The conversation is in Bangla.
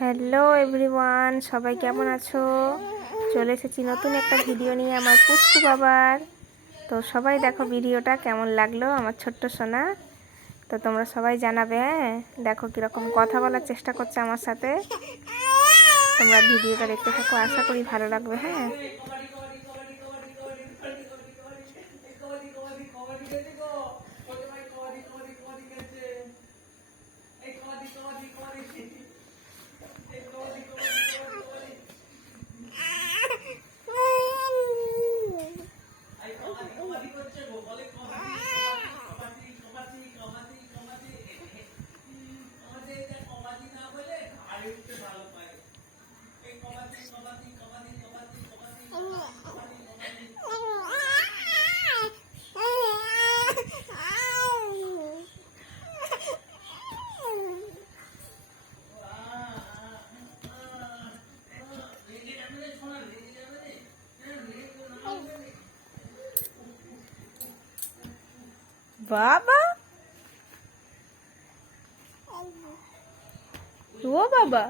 হ্যালো এভরিওয়ান, সবাই কেমন আছো? চলে এসেছি নতুন একটা ভিডিও নিয়ে আমার পুচকু বাবার। তো সবাই দেখো ভিডিওটা কেমন লাগলো আমার ছোট্ট সোনা। তো তোমরা সবাই জানাবে। হ্যাঁ, দেখো কীরকম কথা বলার চেষ্টা করছে আমার সাথে। তোমরা ভিডিওটা দেখতে থাকো, আশা করি ভালো লাগবে। হ্যাঁ, বাবা, ও বাবা,